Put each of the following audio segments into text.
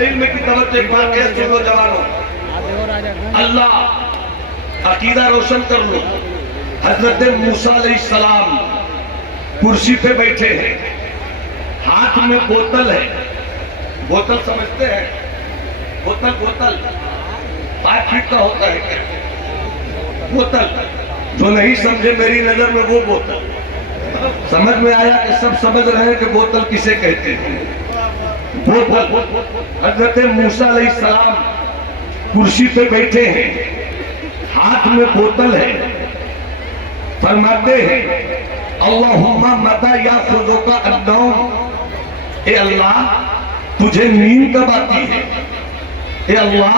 इल्म की तवज्जो एक बार कह सुनो जवानों, अल्लाह अकीदा रोशन कर लो। हजरत मूसा अलैहिस्सलाम कुर्सी पे बैठे हैं, हाथ में बोतल है। बोतल समझते हैं? बोतल बोतल 5 फीट का होता है क्या? बोतल जो नहीं समझे मेरी नजर में वो बोतल। समझ में आया कि सब समझ रहे हैं कि बोतल किसे कहते हैं? बोतल। हजरत मूसा अलैहिस्सलाम कुर्सी पे बैठे हैं, हाथ में बोतल है। फरमाते हैं अल्लाहुम्मा मता याखुज़ुका अन्नौम, ए अल्लाह तुझे नींद कब आती है? ए अल्लाह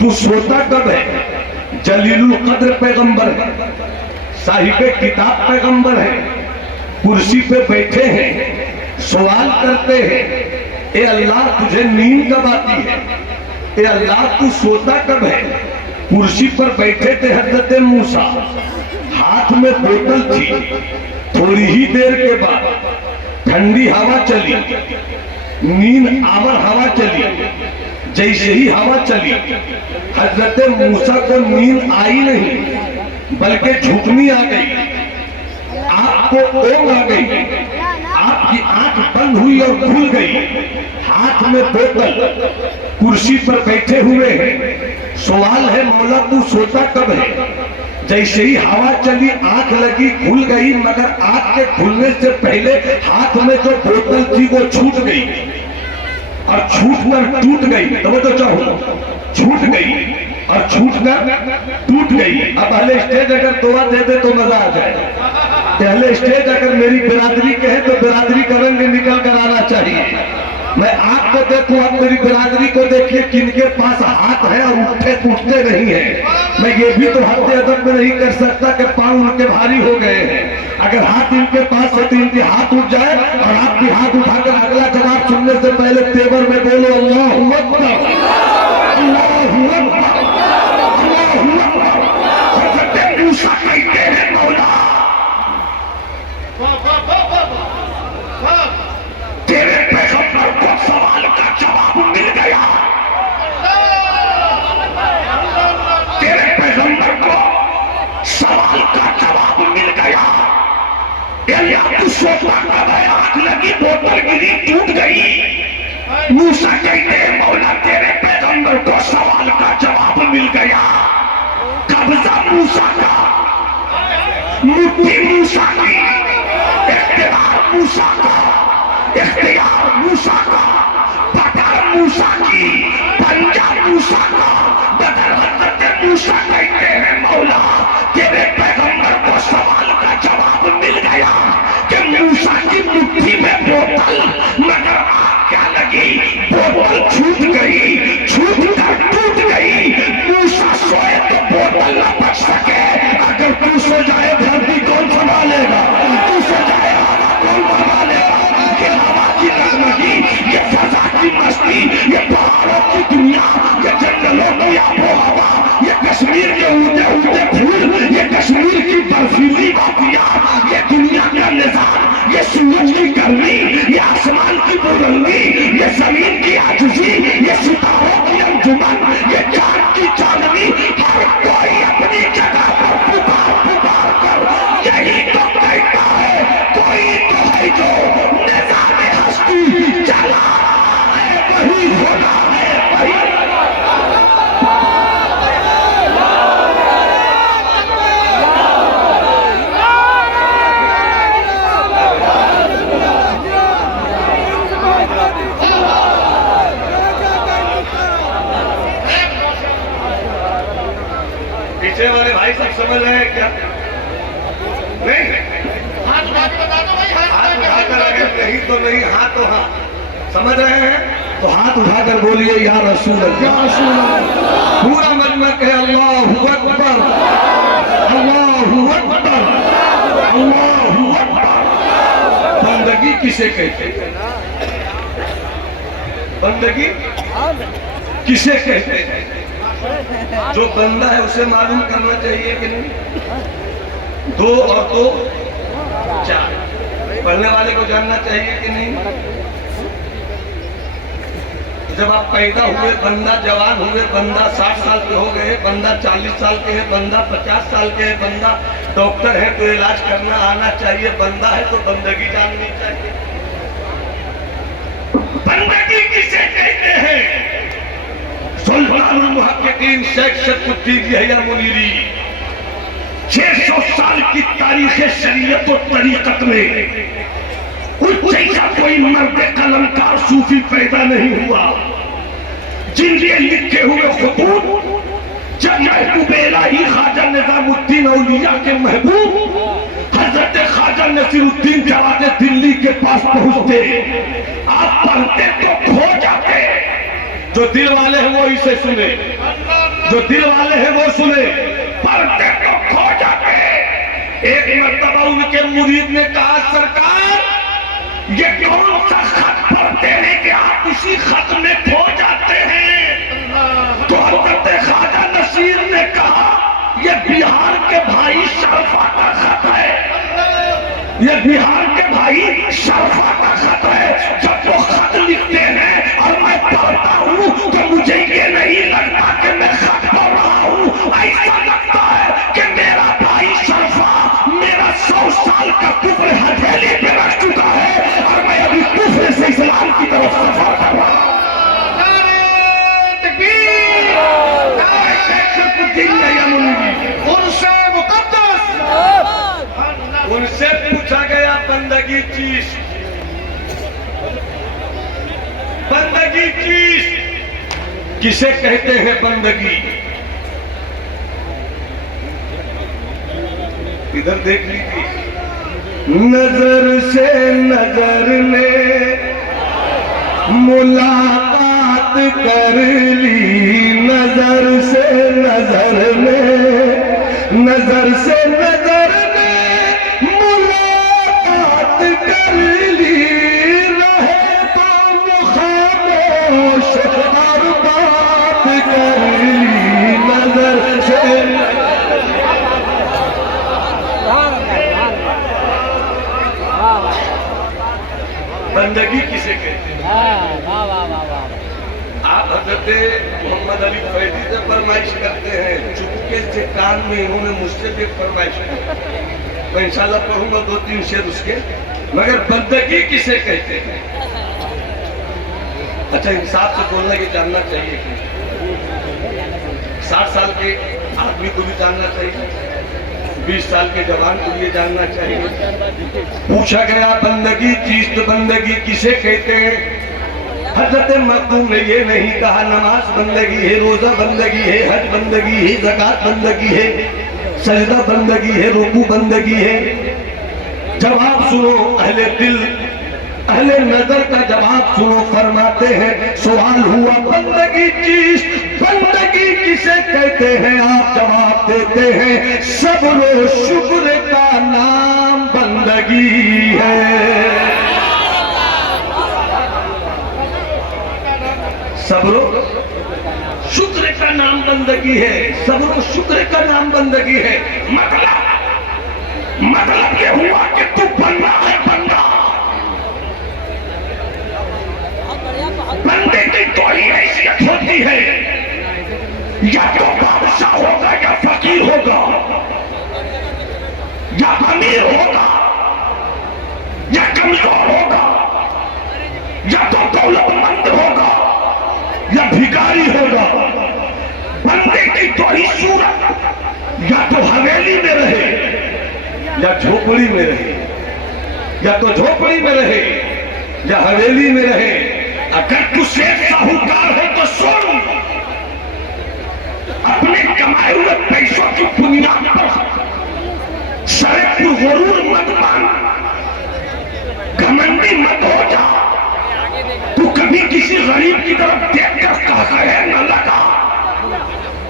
तू सोता कब है? जलीलुल कद्र पैगंबर है, साहिबे किताब पैगंबर है, कुर्सी पे बैठे हैं, सवाल करते हैं ए अल्लाह तुझे नींद कब आती है? ए अल्लाह तू सोता कब है? कुर्सी पर बैठे थे हजरत मूसा, हाथ में बोतल थी। थोड़ी ही देर के बाद ठंडी हवा चली, नींद आवर हवा चली। जैसे ही हवा चली हजरत मूसा को नींद आई नहीं बल्कि झुकनी आ गई, आपको ऊँग आ गई, आपकी आंख बंद हुई और खुल गई। हाथ में बोतल, कुर्सी पर बैठे हुए हैं, सवाल है मौला तू सोता कब है? जैसे ही हवा चली आंख लगी, खुल गई, मगर आंख के खुलने से पहले हाथ में जो बोतल थी वो छूट गई और छूटकर टूट गई। तो चाहो छूट गई और छूटकर टूट गई। अब पहले स्टेज अगर दुआ दे दे तो मजा आ जाए। पहले स्टेज अगर मेरी बिरादरी कहे तो बिरादरी का रंग निकल कर आना चाहिए। मैं आपको देखूं, आप मेरी बिरादरी को देखिए, किनके पास हाथ है और उठते टूटते नहीं है। मैं ये भी तो हद अदब में नहीं कर सकता कि पांव उनके भारी हो गए हैं। अगर हाथ इनके पास है तो इनके हाथ उठ जाए और आप भी हाथ उठाकर अगला जवाब सुनने से पहले तेवर में बोलो अल्लाहू अकबर, अल्लाहू अकबर, अल्लाहू अकबर। हज़रत मूसा कहते हैं मौला तेरे पैगंबर को सवाल का जवाब मिल गया। तेरे पैगंबर को सवाल का जवाब मिल गया। तू सोता कब है? आग लगी, बोतल गिरी, टूट गई। मूसा कहते हैं मौला तेरे पैगंबर को सवाल का जवाब मिल गया। कब्जा मूसा का, मुट्ठी मूसा की, इख्तियार मूसा का, इख्तियार मूसा का, पकड़ मूसा की, पंजा मूसा का। बदर हजरत मूसा कहते हैं मौला तेरे पैगंबर को सवाल का जवाब मिल गया कि मूसा की मुट्ठी में बोतल, मगर आग क्या लगी, बोतल छूट गई, छूट कर टूट गई। मूसा सोए तो बोतल न बच सके। अगर तू सो जाए धरती कौन संभालेगा? तू सो जाए हवा कौन संभालेगा? ये हवा की रगमगी, ये फजा की मस्ती, ये पहाड़ों की दुनिया, ये जंगलों की आबो हवा, ये कश्मीर के ऊंचे ऊंचे फूल, ये कश्मीर की बर्फीली वादियां, ये दुनिया का निजाम, ये सूरज की गर्मी, ये आसमान की बुलंदी, ये जमीन की आजिज़ी, ये सितारों की अंजुमन, ये चांद की चांदनी, हर कोई अपनी जगह पर पुकार पुकार कर यही तो कहता है कोई तो है जो निज़ाम हस्ती चला है, वही होना है, वही। पीछे वाले भाई सब समझ रहे हैं क्या? नहीं, हाथ उठा के बता दो भाई। हाथ उठाकर अगर नहीं तो नहीं, हाथ तो हाँ समझ रहे हैं तो हाथ उठाकर बोलिए या रसूल अल्लाह। पूरा मन में कहे अल्लाहू अकबर, अल्लाहू अकबर, अल्लाहू अकबर। बंदगी किसे कहते हैं? बंदगी किसे कहते हैं? जो बंदा है उसे मालूम करना चाहिए कि नहीं? 2 और 2 4। पढ़ने वाले को जानना चाहिए कि नहीं? जब आप पैदा हुए, बंदा जवान हुए, बंदा 60 साल के हो गए, बंदा 40 साल के है, बंदा 50 साल के है, बंदा डॉक्टर है तो इलाज करना आना चाहिए, बंदा है तो बंदगी जाननी चाहिए। बंदगी किसे कहते हैं? सुल्तानुल मुहक्किकीन शेख शरफुद्दीन यहया मुनीरी 600 साल की तारीख शरीयत और तरीकत में जैसा कोई मर्द कलमकार सूफी पैदा नहीं हुआ जिनके लिखे हुए खुतूत जब महबूब इलाही ख्वाजा निजामुद्दीन औलिया के महबूब हजरत ख्वाजा नसीरुद्दीन जवाद दिल्ली के पास पहुंचते, आप पढ़ते तो खो जाते। जो दिल वाले हैं वो इसे सुने, जो दिल वाले हैं वो सुने, पढ़ते तो खो जाते। एक मर्तबा उनके मुरीद ने कहा, सरकार ये कौन सा खत पढ़ते हैं कि आप उसी खत में खो जाते हैं? तो हजरत ख्वाजा नसीर ने कहा, ये बिहार के भाई शरफा का खत है, ये बिहार के भाई शरफा का खत है। जब वो खत लिखते हैं और मैं पढ़ता हूँ तो मुझे ये नहीं लगता कि मैं खत पढ़ रहा हूँ, ऐसा लगता है कि मेरा भाई शरफा मेरा 100 साल का कुफ्र हथेली पे रख चुका है और मैं अभी कुफ्र से इस्लाम की तरफ सफर कर रहा हूँ। उनसे पूछा गया, बंदगी चीज, बंदगी चीज किसे कहते हैं? बंदगी इधर देख लीजिए। नजर से नजर ने मुलाकात कर ली, नजर से नजर ने, नजर से नजर ने मुलाकात कर ली, रहे तो खामोश और बात कर ली, नजर से। बंदगी किसे कहते हैं? आप हजरत मोहम्मद अली फैदी से फरमाइश करते हैं, चुपके से कान में इन्होंने मुझसे भी फरमाइश की, मैं इंशाल्लाह पढ़ूंगा 2-3 शेर उसके। मगर बंदगी किसे कहते हैं? अच्छा, इंसाफ से बोलना ये जानना चाहिए कि 60 साल के आदमी को भी जानना चाहिए, 20 साल के जवान को ये जानना चाहिए। पूछा गया, बंदगी चीज तो बंदगी किसे कहते हैं? हजरत मखदूम ने ये नहीं कहा नमाज बंदगी है, रोजा बंदगी है, हज बंदगी है, ज़कात बंदगी है, सजदा बंदगी है, रुकू बंदगी है। जवाब सुनो अहले दिल, अहले नजर का जवाब सुनो। फरमाते हैं, सवाल हुआ बंदगी चीज, बंदगी किसे कहते हैं? आप जवाब देते हैं, सब्र शुक्र का नाम बंदगी है। सब्र शुक्र का नाम बंदगी है, सब्र शुक्र का नाम बंदगी है। मतलब ये हुआ कि तू बंदा है, बंदा। बंदे की कोई हैसियत होती है, या तो बादशाह होगा या फकीर होगा, या अमीर होगा या कमजोर होगा, या तो दौलतमंद होगा या भिखारी होगा। बंदे की तो ही सूरत या तो हवेली में रहे या झोपड़ी में रहे, या तो झोपड़ी में रहे या हवेली में रहे। अगर तू शेख साहूकार है तो सुन, अपने कमाए हुए पैसों की बुनियाद पर शरीफ गुरूर मत मान, घमंडी मत हो जा। तू कभी किसी गरीब की तरफ देखकर कहता है न लगा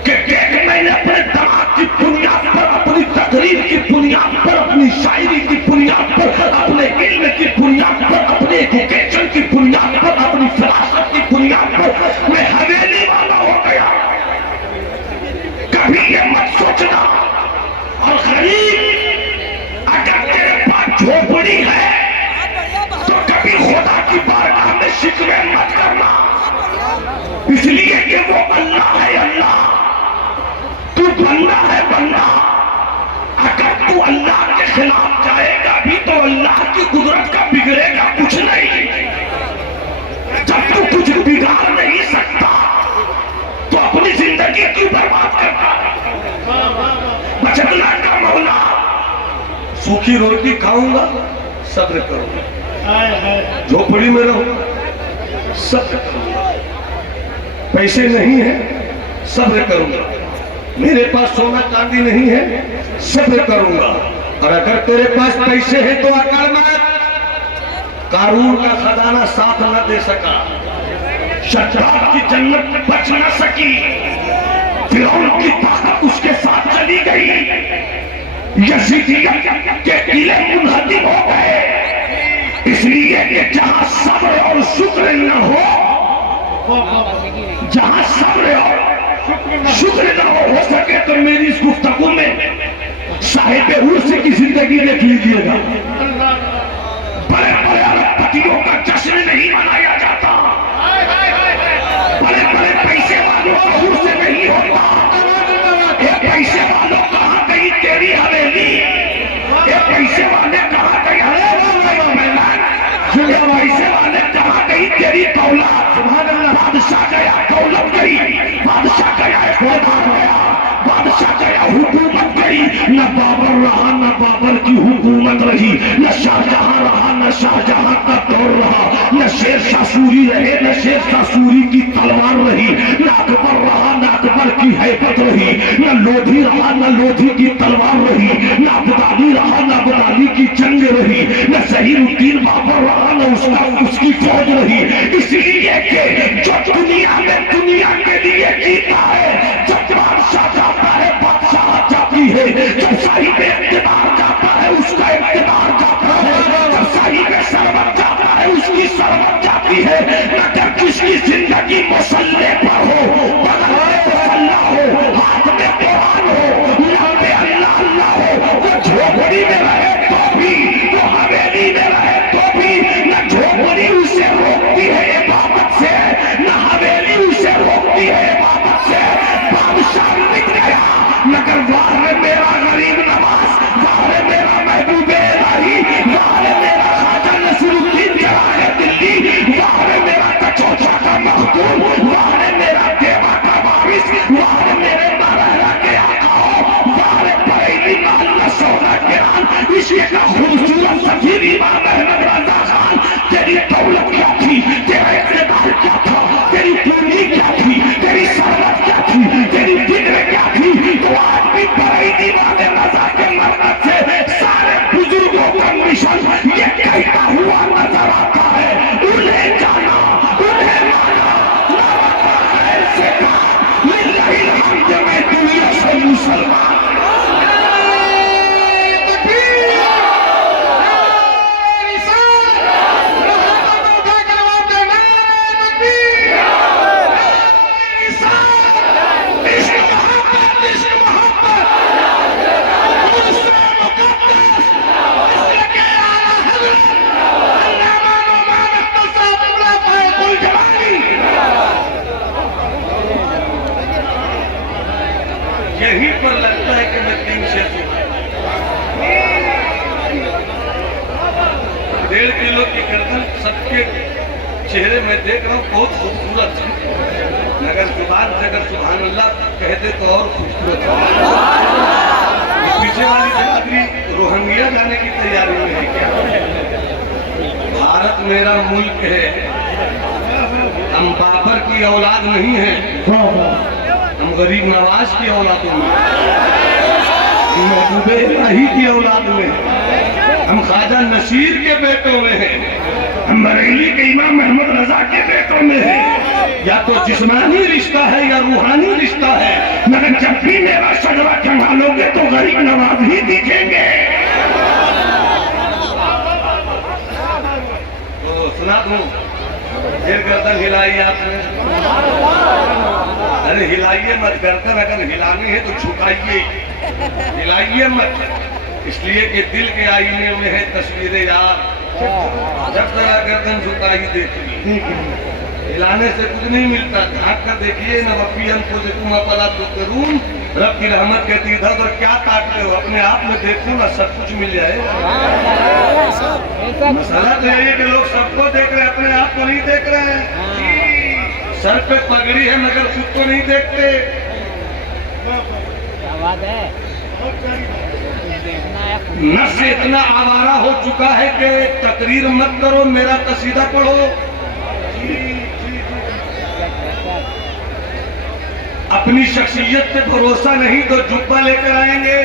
कि देख, मैंने अपने दिमाग की बुनियाद पर, अपनी तकरीर की बुनियाद पर, अपनी शायरी की बुनियाद पर, अपने इल्म की बुनियाद पर, अपने एजुकेशन की बुनियाद पर, अपनी फिरासत की बुनियाद पर मैं हवेली वाला हो गया। कभी ये मत सोचना। और गरीब, अगर तेरे पास झोपड़ी है तो कभी खुदा की बारगाह में शिकवे मत करना। इसलिए कि वो अल्लाह है। अल्लाह तू बंदा है, बंदा। अगर तू अल्लाह के खिलाफ जाएगा भी तो अल्लाह की कुदरत का बिगड़ेगा कुछ नहीं। जब तू कुछ बिगाड़ नहीं सकता तो अपनी जिंदगी क्यों बर्बाद करता है? बचतना का मौला, सूखी रोटी खाऊंगा सब्र करूंगा, झोपड़ी में रहूंगा सब्र करूंगा, पैसे नहीं है सब्र करूंगा, मेरे पास सोना चांदी नहीं है सब्र करूंगा। और अगर तेरे पास पैसे हैं तो अकड़ मत। कारून का खजाना साथ न दे सका, शद्दाद की जन्नत बच न सकी, फिरौन की ताकत उसके साथ चली गई, यजीदियत के किले मुनहदिम हो गए। इसलिए कि जहां सब्र और शुक्र न हो, जहां सब्र और शुक्र न हो सके तो मेरी इस गुफ्तगू में साहिब उर्स की जिंदगी देख लीजिएगा। बड़े बड़े अरबपतियों का जश्न नहीं मनाया जाता, बड़े बड़े पैसे वालों का उर्स नहीं होता। ये पैसे वालों कहाँ गई तेरी हवेली? ये पैसे वाले कहाँ गए? पैसे वाले कहाँ गई तेरी दौलत? बादशाह गया दौलत गई, बादशाह गया इख्तियार गया, बादशाह गया हुकूमत गई। न बाबर रहा न बाबर की हुकूमत रही, न शाहजहां रहा न शाहजहां का दौर रहा, न शेर शाह सूरी रहे न शेर शाह सूरी की तलवार रही, न अकबर रहा न अकबर की हैबत रही, न लोधी रहा न लोधी की तलवार रही, न अब्दाली रहा न अब्दाली की जंग रही, न ज़हीरुद्दीन बाबर रहा न उसकी फौज रही। इसलिए कि जो दुनिया में दुनिया के लिए जीता है, जब बादशाह जाता है बादशाह जाती है, जब साहिब इक़्तिदार जाता है उसका इक़्तिदार जाता है, जब साहिब सरवत जाता है उसकी सरवत जाती है। अगर किसकी जिंदगी मुसल्ले पर हो, बगल में मुसल्ला हो, हाथ में कुरान हो, मुंह में अल्लाह अल्लाह हो, वो झोपड़ी में रहे तो भी, वो हवेली में रहे तो भी, न झोपड़ी उसे रोकती है इबादत से, न हवेली उसे रोकती है इबादत से। बादशाह मिट गया मगर वाह मेरा गरीब नवाज, वाह मेरा महबूब इलाही, वाह मेरा ख्वाजा नसीरुद्दीन जलाल दिल्ली, वाह मेरा कचौचा का मखदूम, वाह मेरा देवा का वारिस, वाह मेरे महरा के आकाओ, वाह बरेली मोहल्ला सौदा किरान, इसी का खूबसूरत सफीर इमाम अहमद रजा खान। तेरी दौलत क्या थी, तेरा इक़्तिदार क्या था, तेरी पूंजी क्या थी, तेरी सरवत क्या थी, तेरी फिक्र क्या थी, तो आज भी बरेली वाले रजा के मरकज से सारे बुजुर्गों का मिशन ये कहता हुआ नजर आता है, उन्हें जाना उन्हें माना, ऐसे कहा लिल्लाहिल हम्द मैं दुनिया से मुसलमान। यहीं पर लगता है कि मैं 3 से 1.5 किलो की गर्दन सबके चेहरे में देख रहा हूँ, बहुत खूबसूरत है, मगर जुबान से अगर सुभान अल्लाह कह दे तो और खूबसूरत है। पीछे वाली बिरादरी रोहिंग्या जाने की तैयारी में है क्या? भारत मेरा मुल्क है, हम बाबर की औलाद नहीं है, हम गरीब नवाज की औलादों में, महबूब इलाही की औलाद में, हम ख्वाजा नसीर के बेटों में हैं, हम बरेली के इमाम अहमद रजा के बेटों में हैं। या तो जिस्मानी रिश्ता है या रूहानी रिश्ता है, मगर जब भी मेरा शजरा संभालोगे तो गरीब नवाज ही दिखेंगे। तो सुना दूं, फिर गर्दन हिलाई आपने, अरे हिलाइए मत, गर्दन अगर हिलानी है तो झुकाइए, हिलाइए मत, इसलिए कि दिल के आईने में है तस्वीरें यार, जब तक गर्दन झुकाई देखिए। हिलाने से कुछ नहीं मिलता। झाँक कर देखिए न वफियन को जो तुम अपना तो करूँ, रब की रहमत कहती इधर उधर क्या ताकते हो, अपने आप में देखो ना सब कुछ मिल जाएगा। मसला तो यही है कि लोग सबको देख रहे हैं, अपने आप को नहीं देख रहे हैं। सर पे पगड़ी है मगर खुद को नहीं देखते। नफ्स इतना आवारा हो चुका है कि तकरीर मत करो, मेरा कसीदा पढ़ो। अपनी शख्सियत पे भरोसा नहीं तो जुब्बा लेकर आएंगे।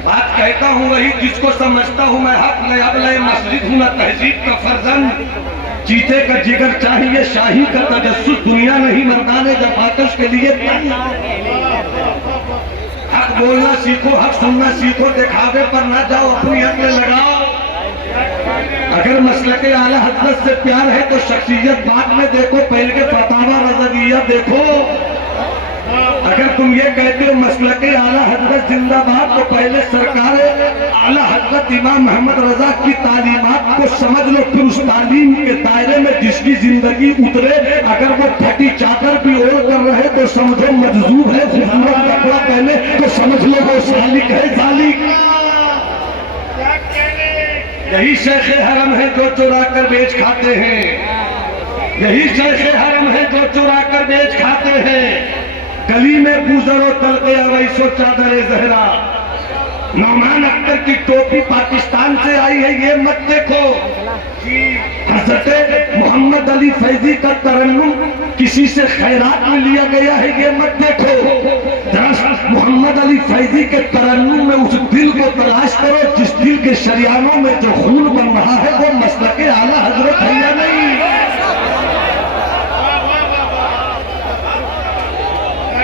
बात कहता हूँ वही जिसको समझता हूँ मैं, हक न अबले मस्जिद हूँ न तहजीब का फर्जंद। चीते का जिगर चाहिए शाही का तजस्सुस, दुनिया नहीं मर्दाने जब आतश के लिए। हक बोलना सीखो, हक सुनना सीखो, दिखावे पर ना जाओ, अपनी अक्ल लगाओ। अगर मसलके आला हजरत से प्यार है तो शख्सियत बाद में देखो, पहले के फतावा रज़विय्या देखो। अगर तुम ये कहते हो मसलके आला हजरत जिंदाबाद, तो पहले सरकार आला हजरत इमाम मोहम्मद रजा की तालीमात को समझ लो, फिर उस तालीम के दायरे में जिसकी जिंदगी उतरे। अगर वो फटी चादर भी ओढ़ कर रहे तो समझो मजजूब है, खूबसूरत कपड़ा पहने तो समझ लो वो सालिक है, सालिक। यही शेख हरम है जो चुरा कर बेच खाते हैं, यही शेख हरम है जो चुरा कर बेच खाते हैं। गली में गुजरो तल गया वैसो चादर जहरा। नौमान अख्तर की टोपी पाकिस्तान से आई है ये मत देखो। हजरत मोहम्मद अली फैजी का तरन्नुम किसी से खैरात में लिया गया है ये मत देखो। मोहम्मद अली फैजी के तरन्नुम में उस दिल को तलाश करो जिस दिल के शरियानों में जो खून बन रहा है वो मसलके आला हजरत है या नहीं।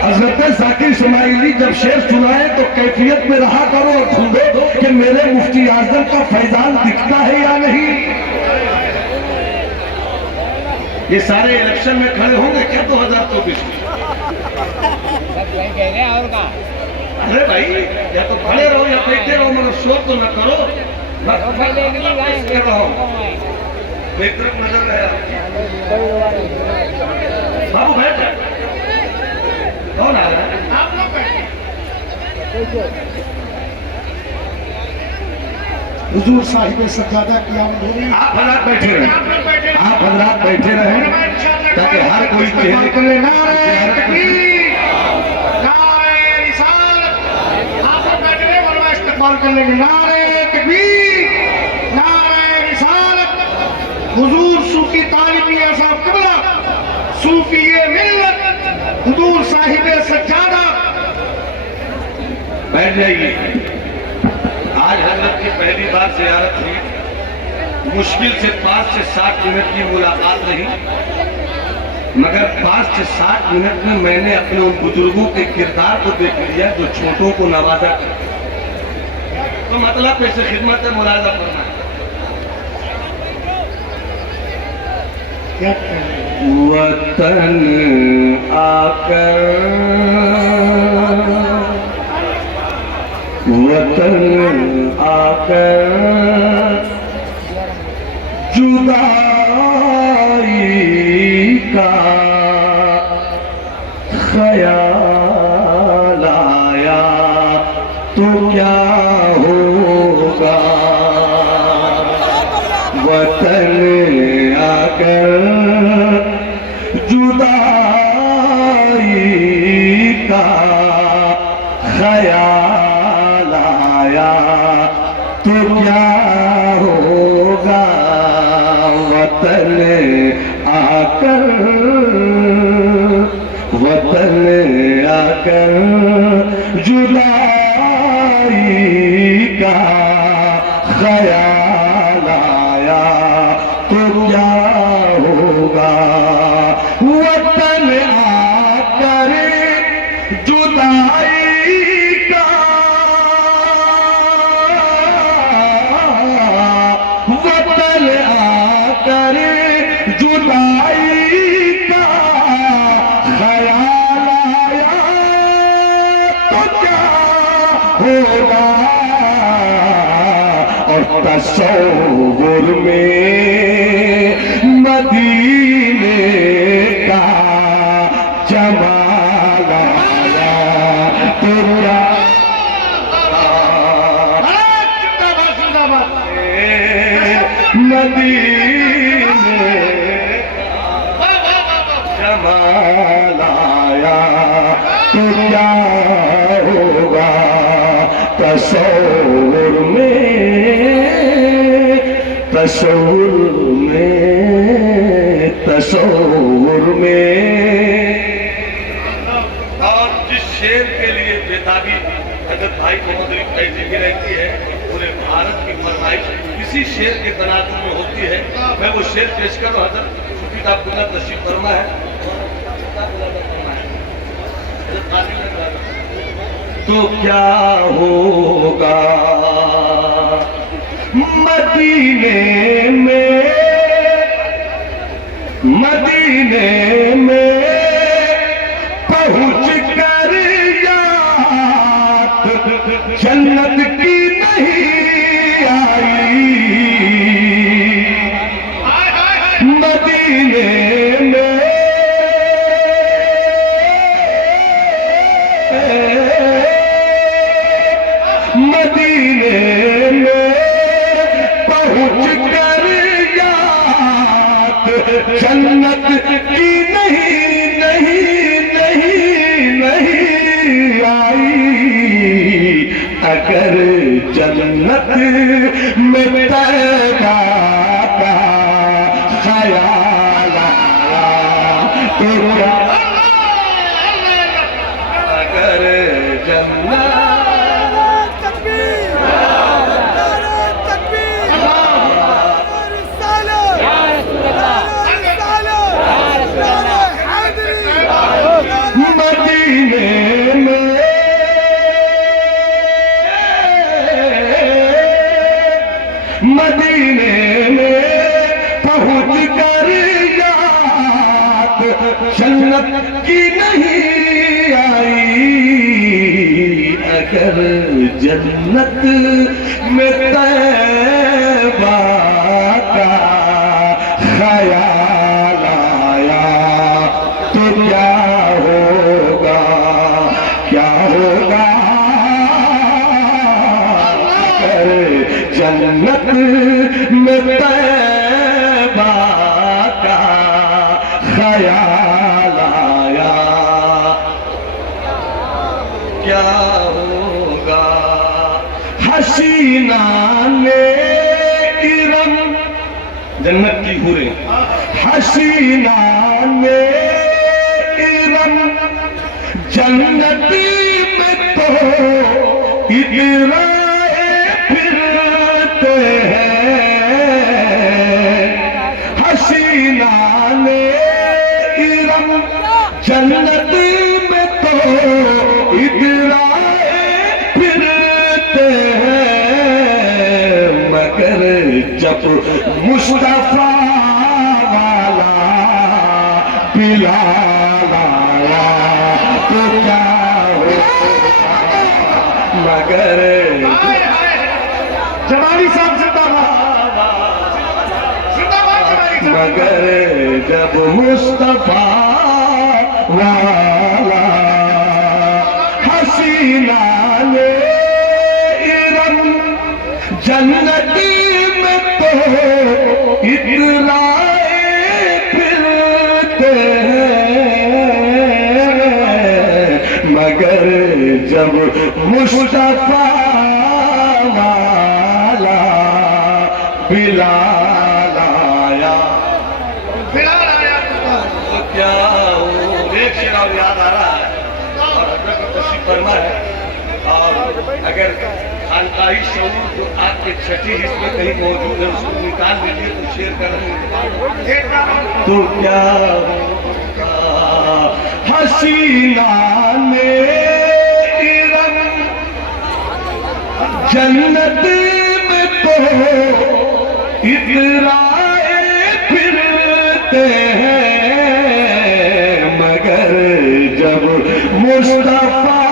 हजरत जाकिर इस्माइली जब शेर सुनाए तो कैफियत में रहा करो और ढूंढो कि मेरे मुफ्ती आजम का फैजान दिखता है या नहीं। ये सारे इलेक्शन में खड़े होंगे क्या 2024 में? अरे भाई या तो खड़े रहो या बैठे रहो, मगर शोर तो न करो। बेहतर नजर रहे बाबू, बैठ जाए। कौन आ रहा है? आप लोग बैठे। हुजूर साहिब सज्जादा क़याम हो रही। आप हजरात बैठे रहे, आप हजरात बैठे रहे ताकि हर कोई चेहरे करे नारे तकबीर, नारे रिसालत। आप लोग बैठे रहे वरना इस्तेमाल कर लेंगे। नारे तकबीर, नारे रिसालत। हुजूर सूफी तालिबिया साहब किबला, सूफी मिल्लत, हुजूर साहिब सज्जादा। बैठ जाइए। आज हजरत की पहली बार ज़ियारत हुई। मुश्किल से 5 से 7 मिनट की मुलाकात रही, मगर 5 से 7 मिनट में मैंने अपने उन बुजुर्गों के किरदार को देख लिया जो छोटों को नवाजा कर। तो मतलब ऐसे खिदमत है मुलाजा करना। वतन आकर, वतन आकर जुदाई का ख्याल आया तो क्या होगा। वतन आकर जुदाई का ख्याल आया तो क्या होगा। वतन आकर, वतन आकर जुदाई का ख्याल आया तो क्या होगा। वतन आकर जुदाई का, वतन आकर जुदाई का ख्याल आया तो क्या होगा। और तसव्वुर में मदीना तसव्वुर में। और जिस शेर के लिए बेताबी हजरत भाई मोहम्मद अली फैजी की रहती है, पूरे भारत की फरमाइश किसी शेर के तनाजुम में होती है। मैं वो शेर पेश कर रहा था, चूंकि आपको तशरीफ फरमा है तो क्या होगा मदीने में पहुंच कर याद जन्नत की नहीं आई। मदीने में पहुंच कर याद जन्नत की नहीं आई। अगर जन्नत में तैबा का ख्याल आया तो क्या, अगर जन्नत मदीने में पहुंच कर याद जन्नत की नहीं आई। अगर जन्नत में तैबा का ख्याल आया तो क्या होगा, क्या होगा। जन्नत में तैबा का ख्याल आया क्या होगा। हसीना ने इरम, जन्नत की हूरें, हसीना ने इरम जन्नत में तो इतना हसीना ने इरम जन्नत में तो इतराए फिरते हैं। मगर जब मुस्तफा वाला बिलाल आया तो क्या होगा। मगर जमाली साहब मगर जब मुस्तफा वाला हसीना ने इरम जन्नत में तो इतराए फिरते हैं। मगर जब मुस्तफा वाला बिलाल आया तो क्या हो। एक शेर और याद आ रहा है और हजरत का तशरीफ फरमा है। और अगर खानकाही शऊर जो आपके छठी हिस्से में कहीं मौजूद है उसको निकाल लीजिए तो शेर कर तो क्या होगा। हसीना ने इरम जन्नत में तो इतराए फिरते हैं। मगर जब मुस्तफा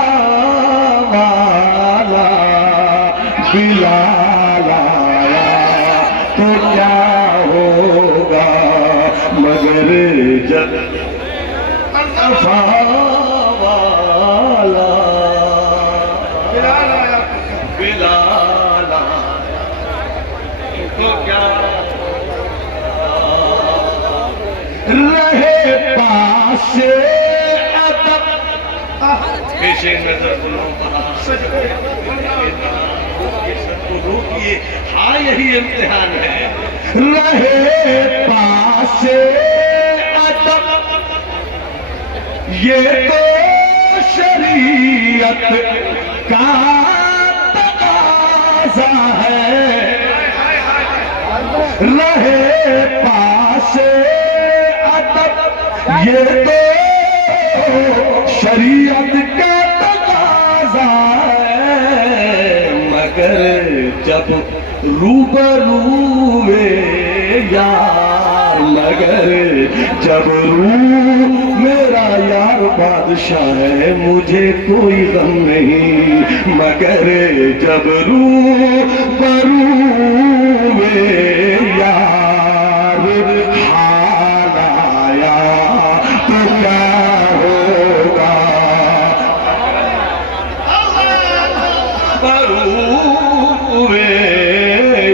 वाला बिलाल आया तो क्या होगा। मगर जब मुस्तफा वाला बिलाल तो क्या रहे पास अदब पेशे नजर रोकिए। हाँ यही इम्तिहान है। रहे पास अदब ये तो शरीयत का तकाज़ा है। रहे पास अदब ये तो शरीयत का तकाज़ा है। मगर जब रूबरू यार, मगर जब मेरा यार बादशाह है मुझे कोई गम नहीं। मगर जब रूबरू यार हाल आया तो क्या होगा।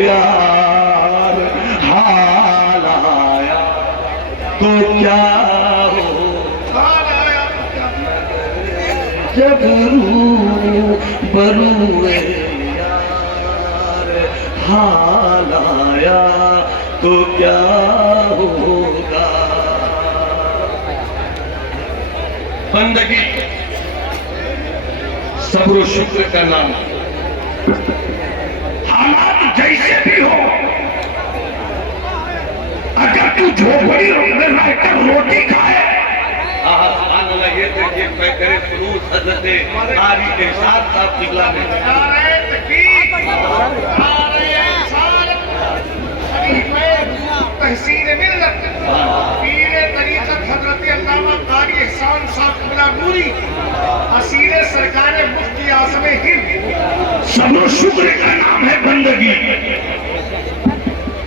यार हाल आया तो क्या हो। जब रूबरू यार हाल आया तो क्या होगा। बंदगी सब्र और शुक्र का नाम। हालात जैसे भी हो, अगर तू झोपड़ी में रहकर रोटी खाए, आने लगे तो ये करे फुरूस हजरत आरी के साथ साथ निकला तहसीन मिल्लत पीर तरीक़त हज़रत अल्लामा कारी एहसान साहब क़िबला नूरी असीर सरकार मुफ्ती आज़म हिंद। सब्र शुक्र का नाम है बंदगी।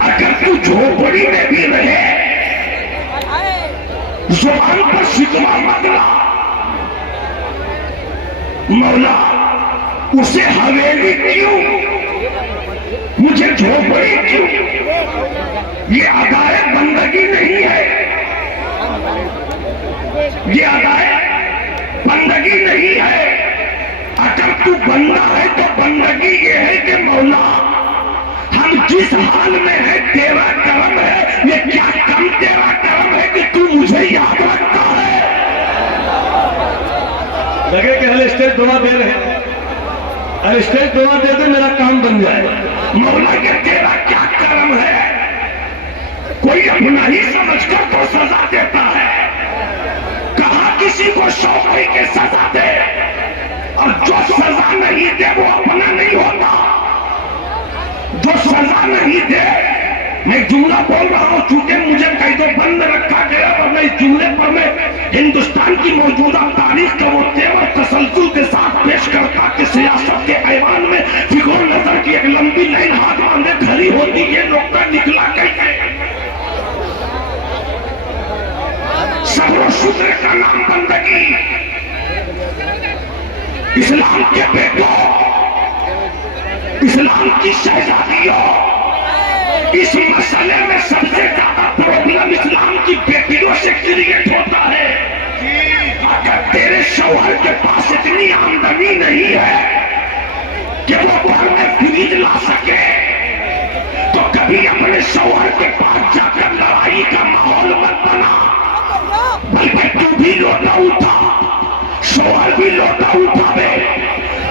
अगर तू झोपड़ी में भी रहे, जुबान पर शिकवा मत ला। मौला उसे हवेली क्यों, मुझे झोपड़ी क्यों। ये अदाए बंदगी नहीं है, ये अदाए बंदगी नहीं है। अगर तू बंदा है तो बंदगी ये है कि मौला हम जिस हाल में है तेरा करम है। ये क्या कम तेरा करम है कि तू मुझे याद रखता है। लगे कि हल स्टेज दुआ दे रहे हैं, हल स्टेज दुआ दे दे मेरा काम बन जाए। मौला के तेरा क्या करम है। कोई अपना ही समझकर तो सजा देता है। कहा किसी को शौकरी के सजा दे, और जो सजा नहीं दे वो अपना नहीं होता। जो सजा नहीं दे, मैं जुमला बोल रहा हूं चूंकि मुझे कैदो बंद रखा गया, और मैं इस जुमले पर मैं हिंदुस्तान की मौजूदा तारीख का वो तेवर तसलसल के साथ पेश करता कि सियासत के ऐवान में फिगोर नजर की एक लंबी लाइन हाथ बांधे खड़ी होती। ये नुक्ता निकला कैसे। सब्र शुक्र का नाम बंदगी। इस्लाम के बेटों, इस्लाम की शहजादियों, इस मसले में सबसे ज्यादा प्रॉब्लम इस्लाम की बेटियों से क्रिएट होता है। अगर तेरे शौहर के पास इतनी आमदनी नहीं है कि वो घर में फ्रिज ला सके, तो कभी अपने शौहर के पास जाकर लड़ाई का माहौल मत बना। बल्कि तू भी लोटा उठा, शौहर भी लोटा उठावे।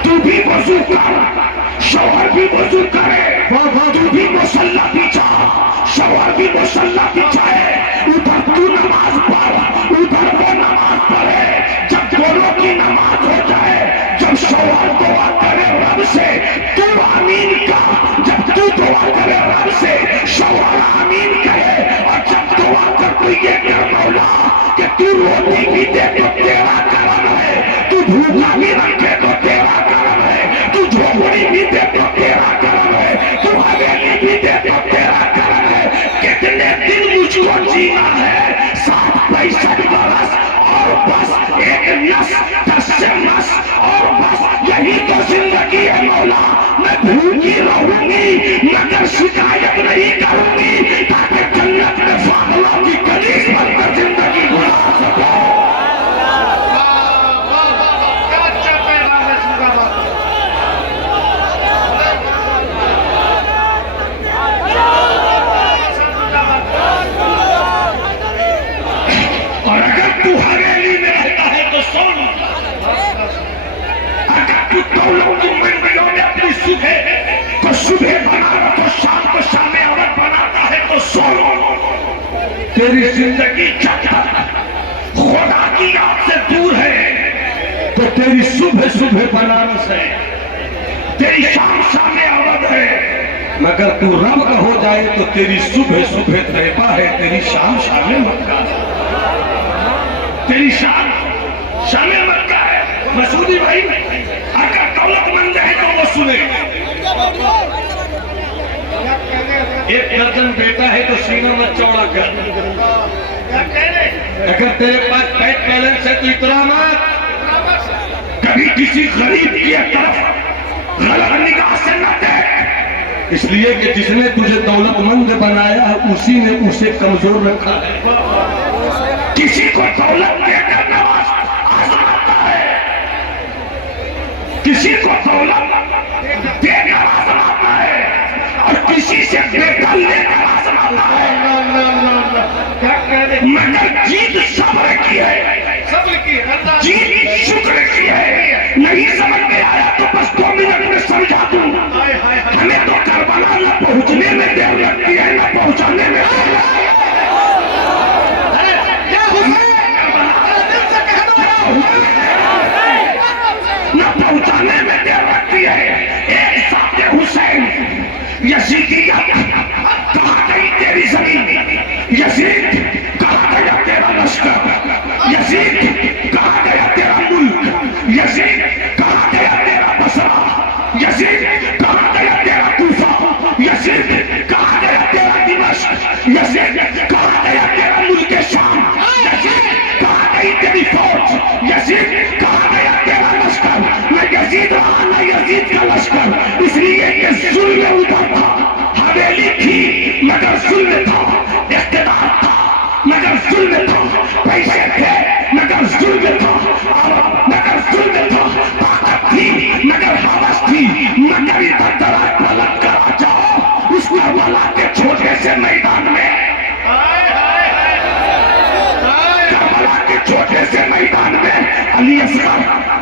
तू भी वजू कर, शौहर भी वजू करे। तू भी मुसल्ला बिछा, शौहर भी मुसल्ला बिछाए। उधर तू नमाज पढ़, उधर वो नमाज पढ़े। जब दोनों की नमाज हो जाए, जब शौहर दुआ करे रब से, तू आमीन का। जब तू दुआ करे रब से, शौहर आमीन कहे। और जब दुआ कर तू ये कर मौला कि तू रोटी भी दे तो तेरा करम है, तू भूखा भी रखे तो तेरा करम है, तू झोपड़ी भी दे तो तेरा करम है, तू हवेली भी दे तो तेरा करम है। कितने दिन मुझको जीना है, 67 बरस और बस एक नस, 10 से नस और बस यही तो जिंदगी है मौला। मैं भूखी रहूंगी मगर शिकायत नहीं करूंगी, ताकि जन्नत में फागलों की कलीस बनकर जिंदगी गुजार सकूं। दौलत की मंडियों में अपनी सुबह को सुबह बनाना तो शाम को शाम अवध बनाता है तो सोनो तेरी जिंदगी जब तक खुदा की याद से दूर है तो तेरी सुबह सुबह बनारस है, तेरी शाम शाम अवध है। मगर तू रब का हो जाए तो तेरी सुबह सुबह तैयबा है, तेरी शाम शाम मक्का है, तेरी शाम शाम मक्का है। मसूदी भाई अगर दौलतमंद है तो वो सुने, एक दर्जन बेटा है तो सीना मत चौड़ा कर, अगर तेरे पास बैंक बैलेंस है तो इतना मत, कभी किसी गरीब की तरफ गलत निगाह से न देख, इसलिए कि जिसने तुझे दौलतमंद बनाया है उसी ने उसे कमजोर रखा है। किसी को दौलत देकर नवाज आजमाता है, किसी को दौलत देकर आजमाता है और किसी से बेटा लेकर आजमाता है। मगर जीत सब्र की है, जीत शुक्र की है। नहीं समझ में आया तो बस 2 मिनट में समझा दूं। हमें तो करबला न पहुंचने में देर लगती है न पहुंचाने में, न पहुंचाने में देर लगती है। एक साथ हुसैन यजीदियत कहाँ गई तेरी जमीन, यजीद कहाँ गया तेरा लश्कर, यजीद कहाँ गया तेरा मुल्क, यजीद कहाँ गया तेरा बसरा, यजीद कहाँ गया तेरा कूफा, यजीद कहाँ गया तेरा दिमश्क, यजीद कहाँ गया तेरा मुल्क शाम, यजीद कहाँ गई तेरी फौज, यजीद कहाँ गया तेरा लश्कर। न यजीद रहा न यजीद का लश्कर, इसलिए ये जुल्म उधर था, हवेली थी मगर जुल्म था, इख्तिदार था मगर जुल्म था, पैसे थे मगर जुल्म था, मगर जुल्म था, ताकत थी मगर हवस थी। मगर इधर दराज पलट कर आ जाओ उस करबला के छोटे से मैदान में, करबला के छोटे से मैदान में अली असगर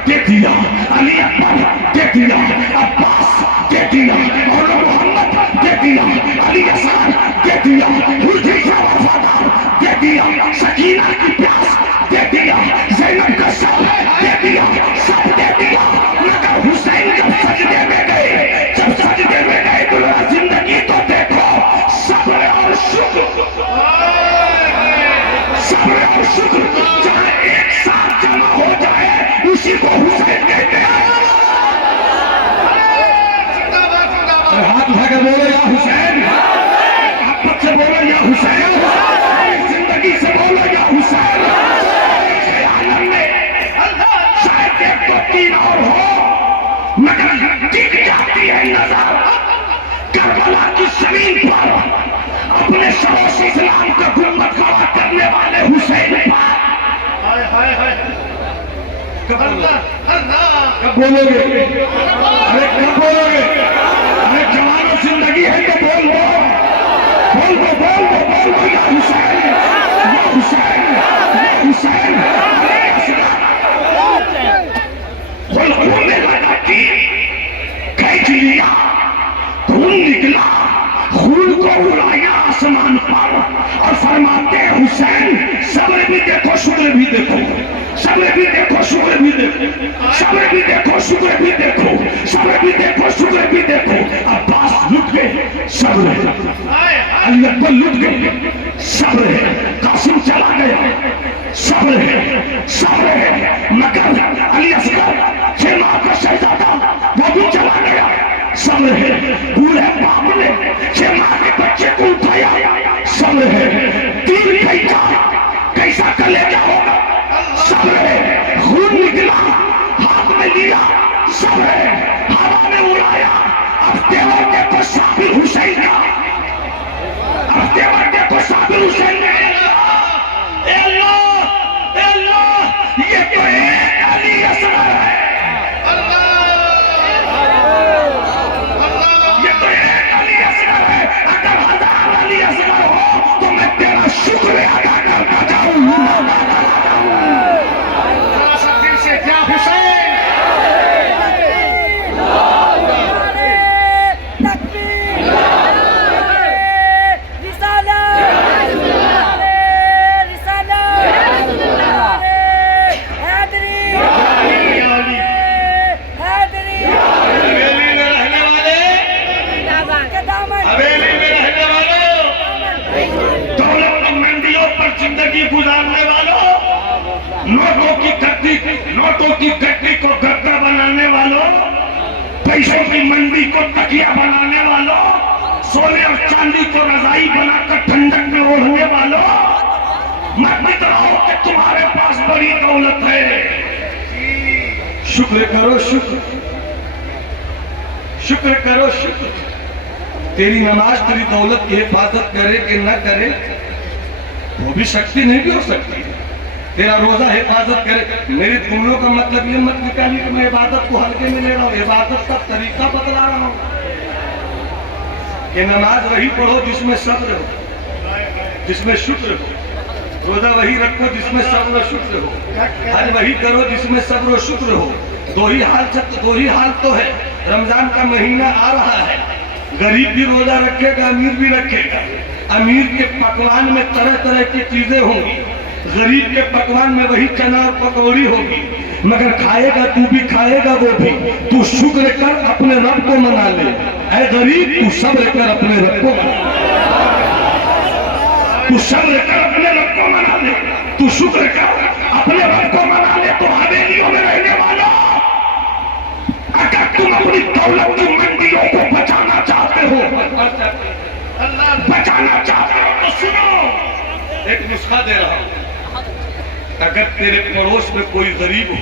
दे दिया, अली अकबर दे दिया, अब्बास दे दिया और मोहम्मद दे दिया, अली असगर दे दिया, हुजैफा का वफादार दे दिया, सकीना की प्यास दे दिया, ज़ैनब का शौक दे दिया, सब दे दिया। मगर हुसैन जब सजदे में गए, जब सजदे में गए तो जिंदगी तो देखो, सब्र और शुक्र, सब्र और शुक्र जहाँ एक साथ जमा हो जाए उसी को हुसैन कहते हैं। हाथ उठाकर बोलो या हुसैन, मोहब्बत से बोलो या हुसैन, जिंदगी से बोलो या हुसैन। आलम में शायद 1 2 3 और हो मगर टिक जाती है नजर करबला की जमीन पर अपने शौक़ इस्लाम का गुम्बद खड़ा करने वाले हुसैन पर। कब बोलोगे, अरे कब बोलोगे, अरे जवानों जिंदगी है तो बोल दो, बोल दो, बोल दो, बोल दो या हुसैन, या हुसैन, या हुसैन। खुल में लगा कि खींच लिया, खून निकला, खून को उड़ाया आसमान पर और फरमाते हैं हुसैन सब्र भी देखो शुक्र भी देखो, सब्र भी देखो शुक्र भी देखो, सब्र भी देखो शुक्र भी देखो, सब्र भी देखो शुक्र भी देखो। अब्बास लुट गए, सब्र है, अली अकबर लुट गए, सब्र है, कासिम चला गया, सब्र है, सब्र है। मगर अली असगर 6 माह का शहजादा वो भी चला गया, सब्र है। बूढ़े बाप ने 6 माह के बच्चे को उठाया, सब्र है। 3 घंटा कैसा कलेजा होगा, सब्र है। खून निकला, हाथ में लिया, सब्र है। हवा में उड़ाया, अब तेवर देखो साबिर हुसैन का, अब तेवर देखो साबिर हुसैन का। ये तो एक अली असगर है, ये तो एक अली असगर है। अगर 1000 अली असगर हो तो मैं तेरा शुक्र अदा करता जाऊंगा। नोटों की गड्डी को गद्दा बनाने वालों, पैसों की मंडी को तकिया बनाने वालों, सोने और चांदी को रजाई बनाकर ठंडक में ओढ़ने वालों, मत रहो कि तुम्हारे पास बड़ी दौलत है। शुक्र करो शुक्र, शुक्र करो शुक्र। तेरी नमाज तेरी दौलत की हिफाजत करे कि न करे वो भी शक्ति नहीं भी हो सकती। तेरा रोजा हिफाजत करे, मेरे जुमलों का मतलब ये मत निकालिए कि मैं इबादत को हल्के में ले रहा हूँ। इबादत का तरीका बदला रहा हूँ कि नमाज वही पढ़ो जिसमें सब्र हो, जिसमें शुक्र हो। रोजा वही रखो जिसमें सब्र और शुक्र हो। हज वही करो जिसमें सब्र और शुक्र हो। दो ही हाल तो है। रमजान का महीना आ रहा है, गरीब भी रोजा रखेगा, अमीर भी रखेगा। अमीर के पकवान में तरह तरह की चीजें होंगी, गरीब के पकवान में वही चना और पकौड़ी होगी, मगर खाएगा तू भी, खाएगा वो भी। तू शुक्र कर अपने रब को मना ले। ऐ गरीब तू सब्र कर अपने रब को मना ले, तू सब्र कर अपने रब को मना ले, तू शुक्र कर अपने रब को मना ले। तो हवेलियों में रहने वालों, अगर तुम अपनी दौलत की मंडियों को बचाना चाहते हो, बचाना चाहते हो तो सुनो, एक नुस्खा दे रहा हूं। अगर तेरे पड़ोस में कोई गरीब हो,